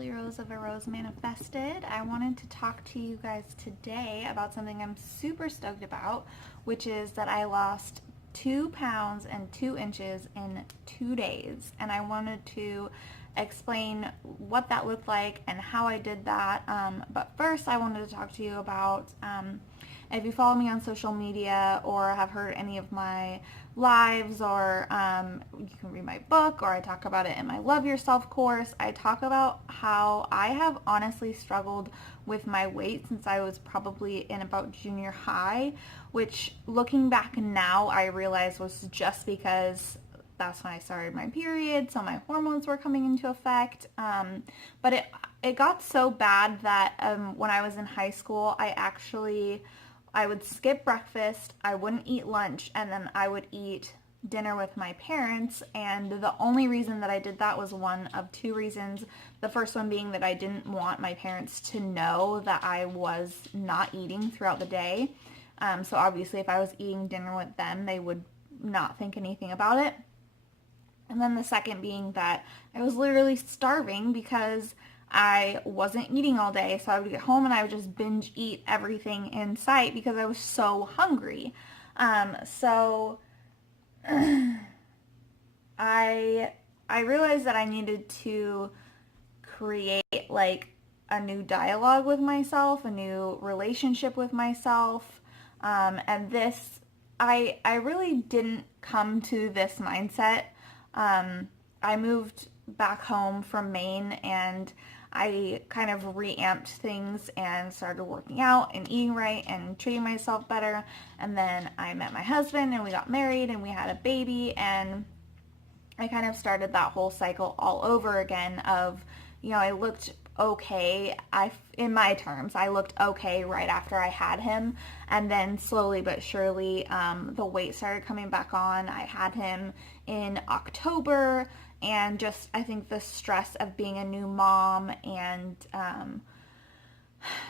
Ashley Rose of A Rose Manifested. I wanted to talk to you guys today about something I'm super stoked about, which is that I lost 2 pounds and 2 inches in 2 days. And I wanted to explain what that looked like and how I did that. But first I wanted to talk to you about if you follow me on social media or have heard any of my lives, or you can read my book, or I talk about it in my Love Yourself course. I talk about how I have honestly struggled with my weight since I was probably in about junior high, which looking back now I realize was just because that's when I started my period, so my hormones were coming into effect. But it got so bad that when I was in high school, I would skip breakfast, I wouldn't eat lunch, and then I would eat dinner with my parents. And the only reason that I did that was one of 2 reasons. The first one being that I didn't want my parents to know that I was not eating throughout the day. So obviously if I was eating dinner with them, they would not think anything about it. And then the second being that I was literally starving because I wasn't eating all day, so I would get home and I would just binge eat everything in sight because I was so hungry. So I realized that I needed to create like a new dialogue with myself, a new relationship with myself, and this I really didn't come to this mindset. I moved back home from Maine and I kind of reamped things and started working out and eating right and treating myself better. And then I met my husband and we got married and we had a baby, and I kind of started that whole cycle all over again of, I looked okay. In my terms, I looked okay right after I had him. And then slowly but surely, the weight started coming back on. I had him in October, and just, I think the stress of being a new mom and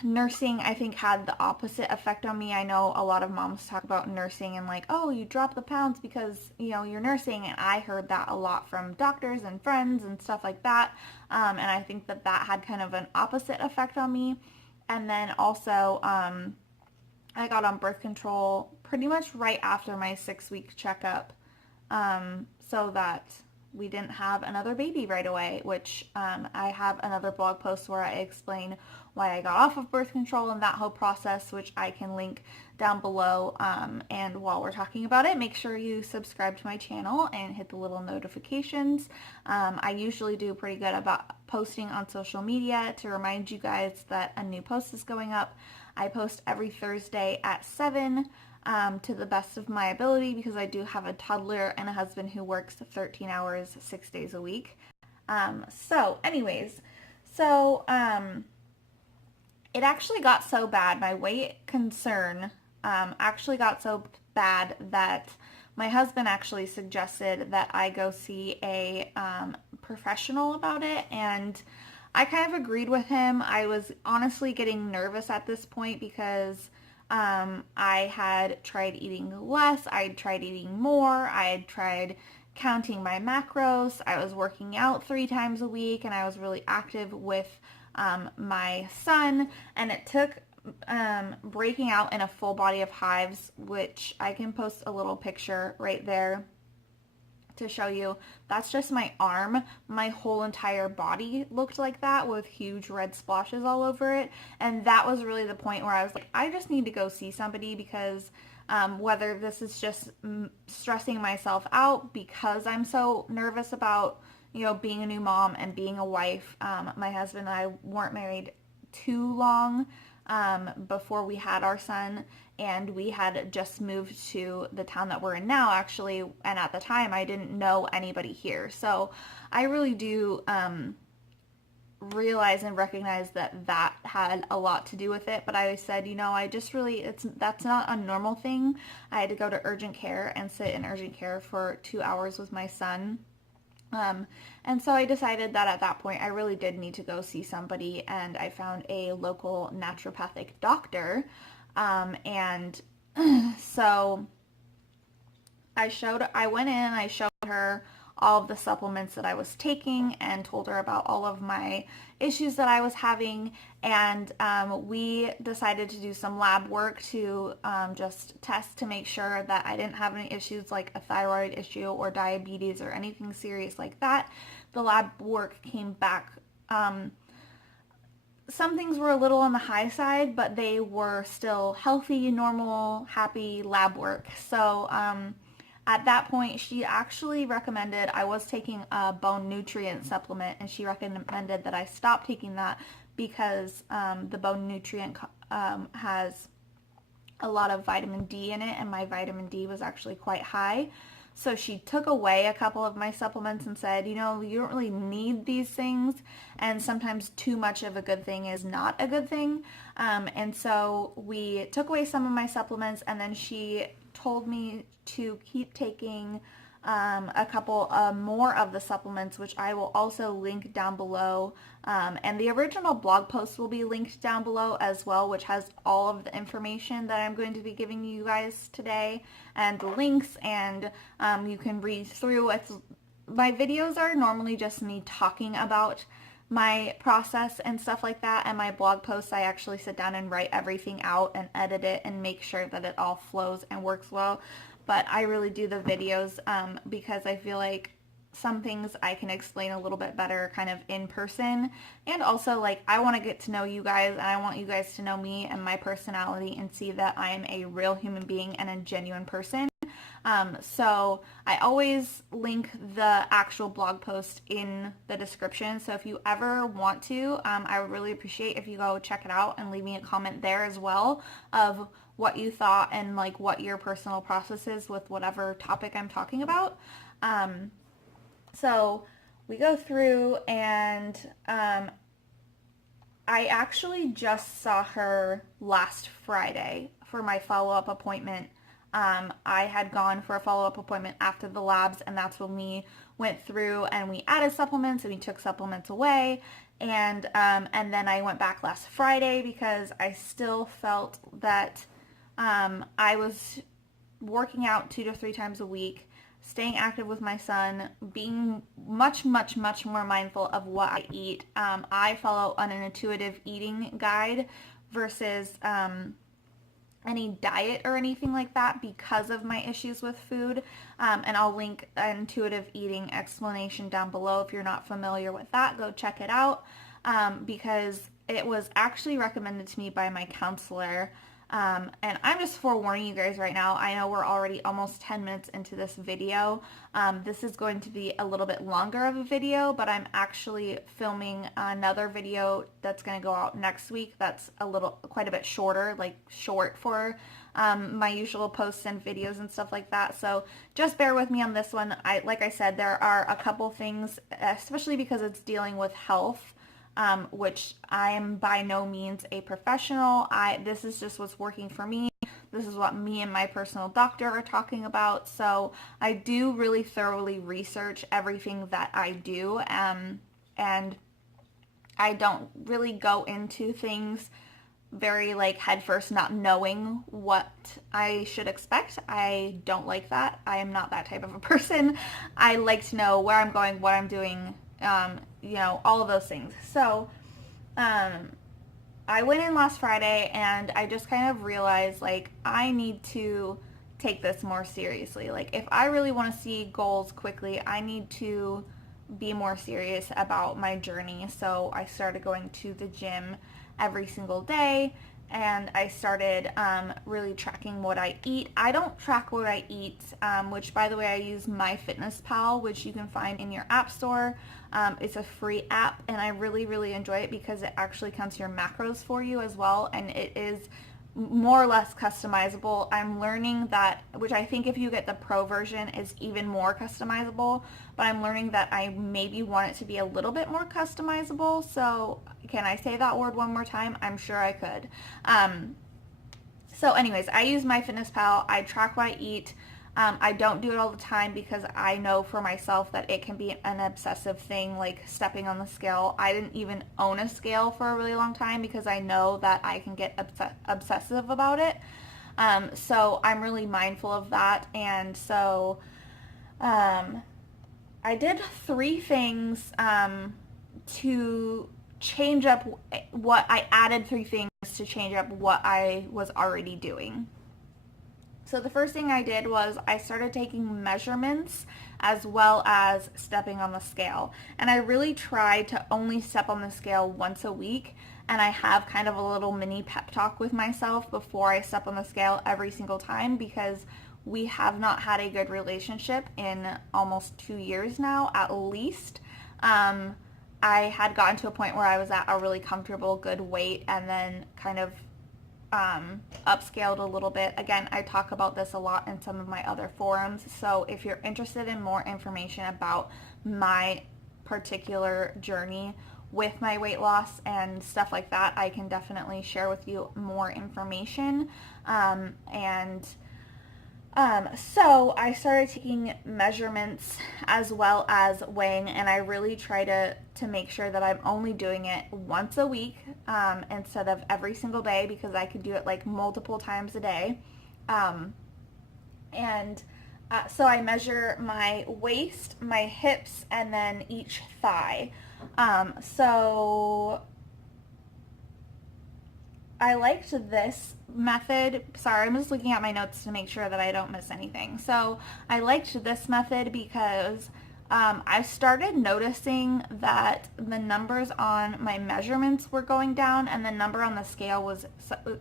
nursing, I think, had the opposite effect on me. I know a lot of moms talk about nursing and like, oh, you drop the pounds because, you're nursing. And I heard that a lot from doctors and friends and stuff like that. And I think that had kind of an opposite effect on me. And then also, I got on birth control pretty much right after my 6-week checkup, so that we didn't have another baby right away, which I have another blog post where I explain why I got off of birth control and that whole process, which I can link down below. And while we're talking about it, make sure you subscribe to my channel and hit the little notifications. I usually do pretty good about posting on social media to remind you guys that a new post is going up. I post every Thursday at 7. To the best of my ability, because I do have a toddler and a husband who works 13 hours, 6 days a week. It actually got so bad, my weight concern actually got so bad that my husband actually suggested that I go see a professional about it, and I kind of agreed with him. I was honestly getting nervous at this point because I had tried eating less, I had tried eating more, I had tried counting my macros, I was working out 3 times a week, and I was really active with my son, and it took breaking out in a full body of hives, which I can post a little picture right there to show you. That's just my arm. My whole entire body looked like that with huge red splashes all over it, and that was really the point where I was like, I just need to go see somebody, because whether this is just stressing myself out because I'm so nervous about being a new mom and being a wife. My husband and I weren't married too long before we had our son, and we had just moved to the town that we're in now, actually, and at the time I didn't know anybody here. So I really do realize and recognize that had a lot to do with it. But I said, I just really, that's not a normal thing. I had to go to urgent care and sit in urgent care for 2 hours with my son. And so I decided that at that point I really did need to go see somebody, and I found a local naturopathic doctor. And so I went in, I showed her all of the supplements that I was taking and told her about all of my issues that I was having. And we decided to do some lab work to just test to make sure that I didn't have any issues like a thyroid issue or diabetes or anything serious like that. The lab work came back. Some things were a little on the high side, but they were still healthy, normal, happy lab work. So at that point, she actually recommended, I was taking a bone nutrient supplement, and she recommended that I stop taking that because the bone nutrient has a lot of vitamin D in it, and my vitamin D was actually quite high. So she took away a couple of my supplements and said, you know, you don't really need these things, and sometimes too much of a good thing is not a good thing. And so we took away some of my supplements, and then she told me to keep taking a couple more of the supplements, which I will also link down below. And the original blog post will be linked down below as well, which has all of the information that I'm going to be giving you guys today and the links, and you can read through. My videos are normally just me talking about my process and stuff like that, and my blog posts I actually sit down and write everything out and edit it and make sure that it all flows and works well. But I really do the videos because I feel like some things I can explain a little bit better kind of in person, and also like I want to get to know you guys, and I want you guys to know me and my personality and see that I am a real human being and a genuine person. So I always link the actual blog post in the description. So if you ever want to, I would really appreciate if you go check it out and leave me a comment there as well of what you thought and like what your personal process is with whatever topic I'm talking about. So we go through, and I actually just saw her last Friday for my follow-up appointment. I had gone for a follow-up appointment after the labs, and that's when we went through and we added supplements and we took supplements away. And then I went back last Friday because I still felt that I was working out 2 to 3 times a week, staying active with my son, being much more mindful of what I eat. I follow an intuitive eating guide versus any diet or anything like that because of my issues with food. And I'll link an intuitive eating explanation down below. If you're not familiar with that, go check it out because it was actually recommended to me by my counselor. And I'm just forewarning you guys right now. I know we're already almost 10 minutes into this video. This is going to be a little bit longer of a video, but I'm actually filming another video that's going to go out next week. That's quite a bit shorter, like short for my usual posts and videos and stuff like that. So just bear with me on this one. Like I said, there are a couple things, especially because it's dealing with health, which I am by no means a professional. This is just what's working for me. This is what me and my personal doctor are talking about. So I do really thoroughly research everything that I do. And I don't really go into things very like headfirst, not knowing what I should expect. I don't like that. I am not that type of a person. I like to know where I'm going, what I'm doing, you know, all of those things. So, I went in last Friday and I just kind of realized like I need to take this more seriously. Like if I really want to see goals quickly, I need to be more serious about my journey. So I started going to the gym every single day, and I started really tracking what I eat. I don't track what I eat, which by the way, I use MyFitnessPal, which you can find in your app store. It's a free app, and I really enjoy it because it actually counts your macros for you as well, and it is more or less customizable. I'm learning that, which I think if you get the pro version is even more customizable, but I'm learning that I maybe want it to be a little bit more customizable. So can I say that word one more time? I'm sure I could. So anyways, I use MyFitnessPal. I track what I eat. I don't do it all the time because I know for myself that it can be an obsessive thing, like stepping on the scale. I didn't even own a scale for a really long time because I know that I can get obsessive about it. So I'm really mindful of that. And so I did 3 things to change up what I added 3 things to change up what I was already doing. So the first thing I did was I started taking measurements as well as stepping on the scale. And I really tried to only step on the scale once a week. And I have kind of a little mini pep talk with myself before I step on the scale every single time, because we have not had a good relationship in almost 2 years now, at least. I had gotten to a point where I was at a really comfortable, good weight, and then kind of upscaled a little bit. Again, I talk about this a lot in some of my other forums, so if you're interested in more information about my particular journey with my weight loss and stuff like that, I can definitely share with you more information. So I started taking measurements as well as weighing, and I really try to make sure that I'm only doing it once a week instead of every single day, because I could do it like multiple times a day. So I measure my waist, my hips, and then each thigh. So I liked this method. Sorry, I'm just looking at my notes to make sure that I don't miss anything. So I liked this method because I started noticing that the numbers on my measurements were going down, and the number on the scale was,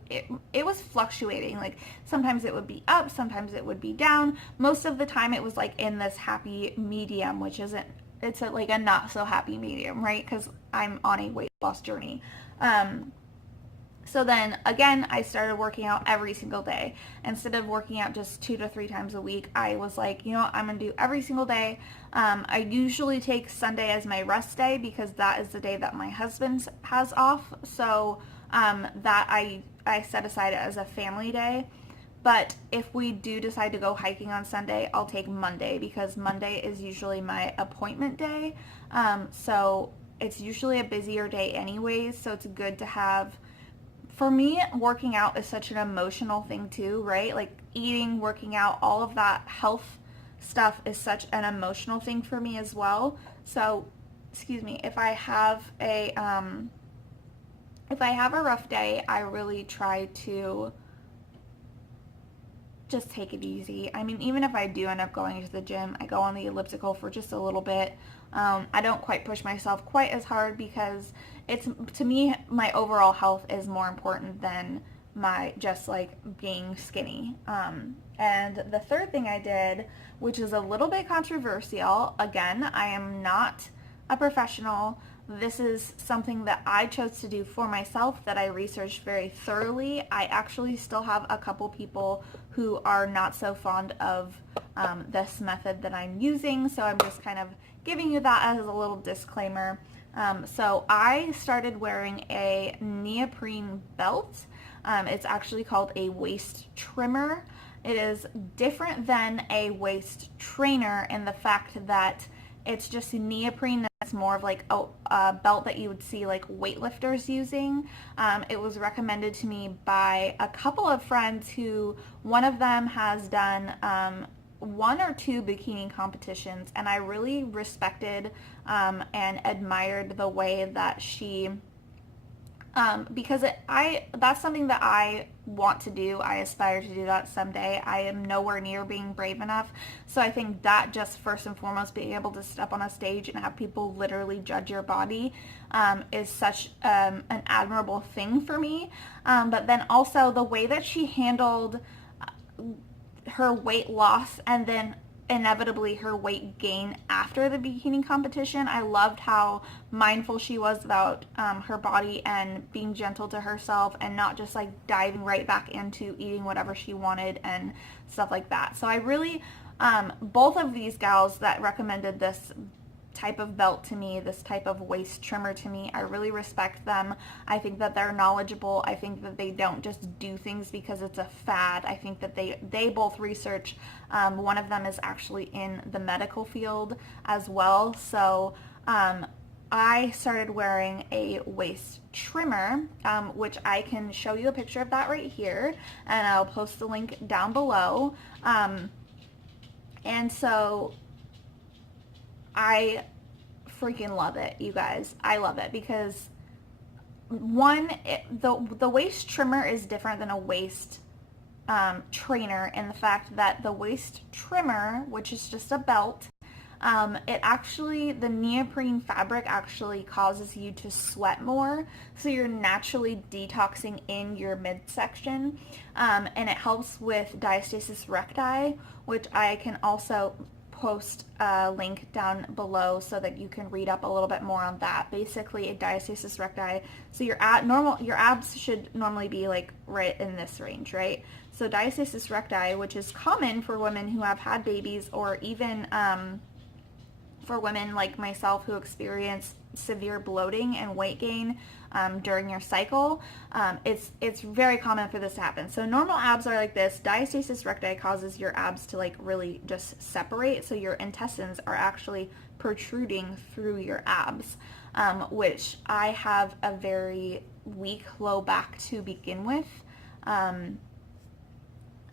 it was fluctuating. Like sometimes it would be up, sometimes it would be down. Most of the time it was like in this happy medium, which isn't, it's like a not so happy medium, right? Because I'm on a weight loss journey. So then again, I started working out every single day. Instead of working out just 2 to 3 times a week, I was like, you know what, I'm going to do every single day. I usually take Sunday as my rest day because that is the day that my husband has off. So that I set aside as a family day. But if we do decide to go hiking on Sunday, I'll take Monday because Monday is usually my appointment day. So it's usually a busier day anyways, so it's good to have. For me, working out is such an emotional thing too, right? Like eating, working out, all of that health stuff is such an emotional thing for me as well. So, excuse me, if I have a rough day, I really try to just take it easy. I mean, even if I do end up going to the gym, I go on the elliptical for just a little bit. I don't quite push myself quite as hard because it's, to me, my overall health is more important than my just like being skinny. And the third thing I did, which is a little bit controversial, again, I am not a professional. This is something that I chose to do for myself, that I researched very thoroughly. I actually still have a couple people who are not so fond of this method that I'm using, so I'm just kind of giving you that as a little disclaimer. So I started wearing a neoprene belt. It's actually called a waist trimmer. It is different than a waist trainer in the fact that it's just neoprene. That's more of like a belt that you would see like weightlifters using. It was recommended to me by a couple of friends who, one of them has done 1 or 2 bikini competitions, and I really respected and admired the way that she, because that's something that I want to do. I aspire to do that someday. I am nowhere near being brave enough. So I think that just first and foremost, being able to step on a stage and have people literally judge your body is such an admirable thing for me. But then also the way that she handled her weight loss and then inevitably her weight gain after the bikini competition. I loved how mindful she was about her body and being gentle to herself and not just like diving right back into eating whatever she wanted and stuff like that. So I really, both of these gals that recommended this type of belt to me, this type of waist trimmer to me, I really respect them. I think that they're knowledgeable. I think that they don't just do things because it's a fad. I think that they both research. One of them is actually in the medical field as well. So I started wearing a waist trimmer, which I can show you a picture of that right here, and I'll post the link down below. And so I freaking love it, you guys. I love it because one, the waist trimmer is different than a waist trainer in the fact that the waist trimmer, which is just a belt, it actually, the neoprene fabric actually causes you to sweat more, so you're naturally detoxing in your midsection, and it helps with diastasis recti, which I can also post a link down below so that you can read up a little bit more on that. Basically, a diastasis recti, so your abs should normally be like right in this range, right? So diastasis recti, which is common for women who have had babies, or even for women like myself who experience severe bloating and weight gain during your cycle, it's very common for this to happen. So normal abs are like this. Diastasis recti causes your abs to like really just separate, so your intestines are actually protruding through your abs, which I have a very weak low back to begin with.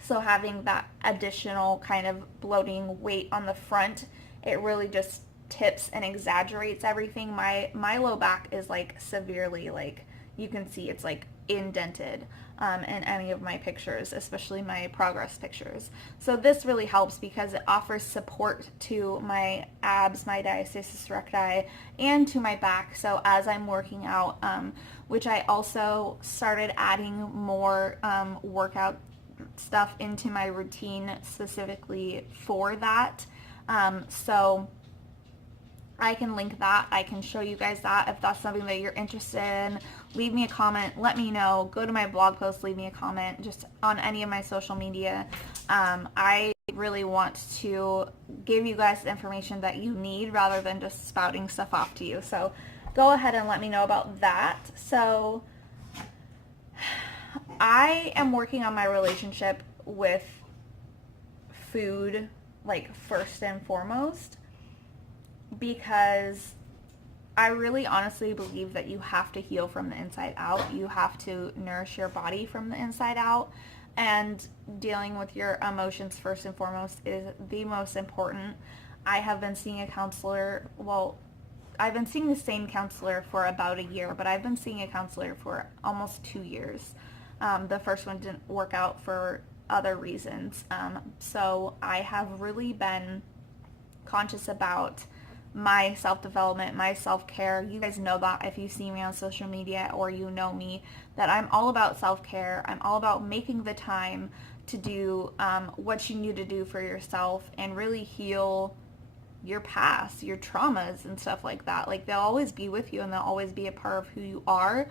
So having that additional kind of bloating weight on the front, it really just tips and exaggerates everything. My low back is like severely, like you can see it's like indented in any of my pictures, especially my progress pictures. So this really helps because it offers support to my abs, my diastasis recti, and to my back. So as I'm working out, which I also started adding more workout stuff into my routine specifically for that. So I can link that. I can show you guys that if that's something that you're interested in. Leave me a comment. Let me know. Go to my blog post. Leave me a comment just on any of my social media. I really want to give you guys the information that you need rather than just spouting stuff off to you. So go ahead and let me know about that. So I am working on my relationship with food, like first and foremost, because I really honestly believe that you have to heal from the inside out. You have to nourish your body from the inside out, and dealing with your emotions first and foremost is the most important. I have been seeing a counselor, well, I've been seeing the same counselor for about a year, but I've been seeing a counselor for almost 2 years. The first one didn't work out for other reasons. So I have really been conscious about my self-development, my self-care. You guys know that if you see me on social media or you know me, that I'm all about self-care. I'm all about making the time to do what you need to do for yourself and really heal your past, your traumas and stuff like that. Like, they'll always be with you and they'll always be a part of who you are,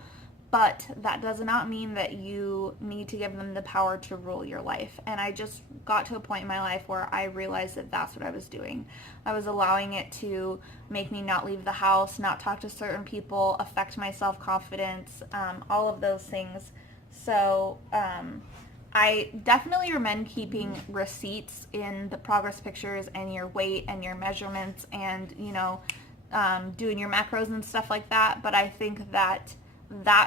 but that does not mean that you need to give them the power to rule your life. And I just got to a point in my life where I realized that that's what I was doing. I was allowing it to make me not leave the house, not talk to certain people, affect my self-confidence, all of those things. So I definitely recommend keeping receipts in the progress pictures and your weight and your measurements and, you know, doing your macros and stuff like that. But I think that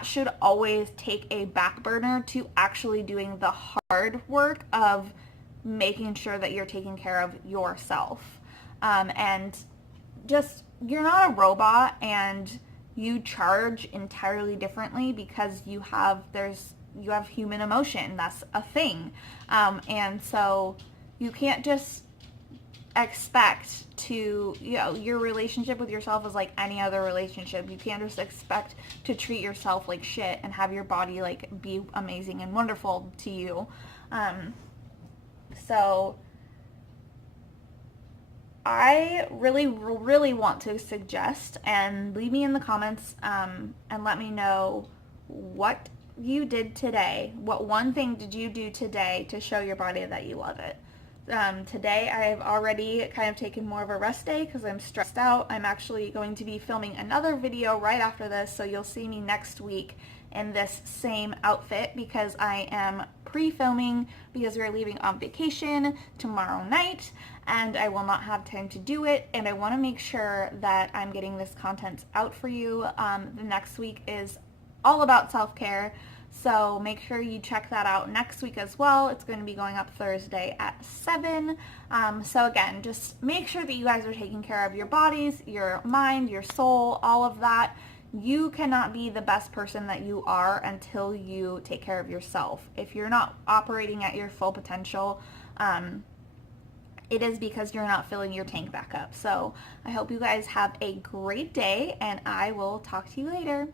should always take a back burner to actually doing the hard work of making sure that you're taking care of yourself. And just, you're not a robot, and you charge entirely differently because you have human emotion. That's a thing. And so you can't just expect to, you know, your relationship with yourself is like any other relationship. You can't just expect to treat yourself like shit and have your body like be amazing and wonderful to you. So I really want to suggest, and leave me in the comments and let me know what you did today. What one thing did you do today to show your body that you love it? Today I've already kind of taken more of a rest day because I'm stressed out. I'm actually going to be filming another video right after this, so you'll see me next week in this same outfit because I am pre-filming because we're leaving on vacation tomorrow night and I will not have time to do it, and I want to make sure that I'm getting this content out for you. The next week is all about self-care. So make sure you check that out next week as well. It's going to be going up Thursday at 7. So again, just make sure that you guys are taking care of your bodies, your mind, your soul, all of that. You cannot be the best person that you are until you take care of yourself. If you're not operating at your full potential, it is because you're not filling your tank back up. So I hope you guys have a great day, and I will talk to you later.